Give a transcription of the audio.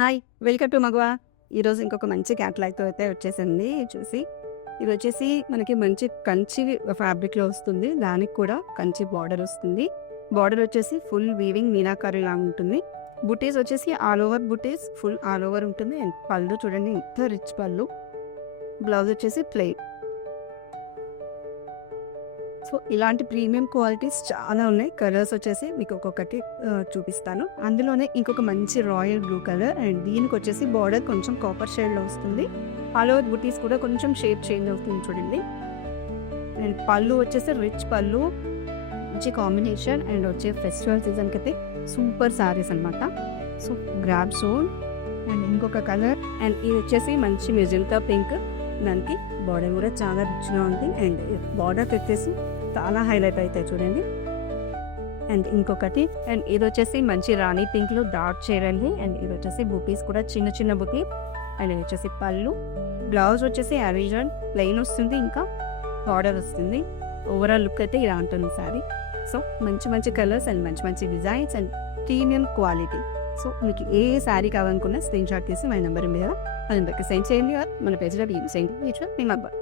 Hi! Welcome to మగవా. ఈరోజు ఇంకొక మంచి క్యాటలాగ్‌తో అయితే వచ్చేసింది చూసి. ఇదొచ్చేసి మనకి మంచి కంచి ఫ్యాబ్రిక్‌లో వస్తుంది. దానికి కూడా కంచి బార్డర్ వస్తుంది. బార్డర్ వచ్చేసి ఫుల్ వీవింగ్ మీనాకారిలా ఉంటుంది. బుటీస్ వచ్చేసి ఆల్ ఓవర్ బుటీస్ ఫుల్ ఆల్ ఓవర్ ఉంటుంది. అండ్ పళ్ళు చూడండి ఎంత రిచ్ పళ్ళు. బ్లౌజ్ వచ్చేసి ప్లెయిన్. సో ఇలాంటి ప్రీమియం క్వాలిటీస్ చాలా ఉన్నాయి. కలర్స్ వచ్చేసి మీకు ఒక్కొక్కటి చూపిస్తాను. అందులోనే ఇంకొక మంచి రాయల్ బ్లూ కలర్ అండ్ దీనికి వచ్చేసి బార్డర్ కొంచెం కాపర్ షేడ్లో వస్తుంది. ఆల్ ఓవర్ బుటీస్ కూడా కొంచెం షేప్ చేంజ్ అవుతుంది చూడండి. అండ్ పళ్ళు వచ్చేసి రిచ్ పళ్ళు, మంచి కాంబినేషన్ అండ్ వచ్చే ఫెస్టివల్ సీజన్కి అయితే సూపర్ శారీస్ అనమాట. సో గ్రాబ్ సోన్ అండ్ ఇంకొక కలర్ అండ్ ఇది వచ్చేసి మంచి మెజెంటా పింక్. దానికి బార్డర్ కూడా చాలా రిచ్గా ఉంది అండ్ బార్డర్ వచ్చేసి చాలా హైలైట్ అవుతాయి చూడండి. అండ్ ఇంకొకటి అండ్ ఇది వచ్చేసి మంచి రాణి పింక్లో డార్క్ చేయండి. అండ్ ఇది వచ్చేసి బుటీస్ కూడా చిన్న చిన్న బుటీ. అండ్ ఇది వచ్చేసి పళ్ళు. బ్లౌజ్ వచ్చేసి అరేంజ్ ప్లెయిన్ వస్తుంది, ఇంకా బార్డర్ వస్తుంది. ఓవరాల్ లుక్ అయితే ఇలా ఉంటుంది శారీ. సో మంచి మంచి కలర్స్ అండ్ మంచి మంచి designs and premium quality. So మీకు ఏ శారీ కావాలనుకున్నా స్క్రీన్ షాట్ తీసి మన నెంబర్ మీద 10 సెండ్ చేయండి. మన పేజ్లో సెండ్ మీ నెంబర్.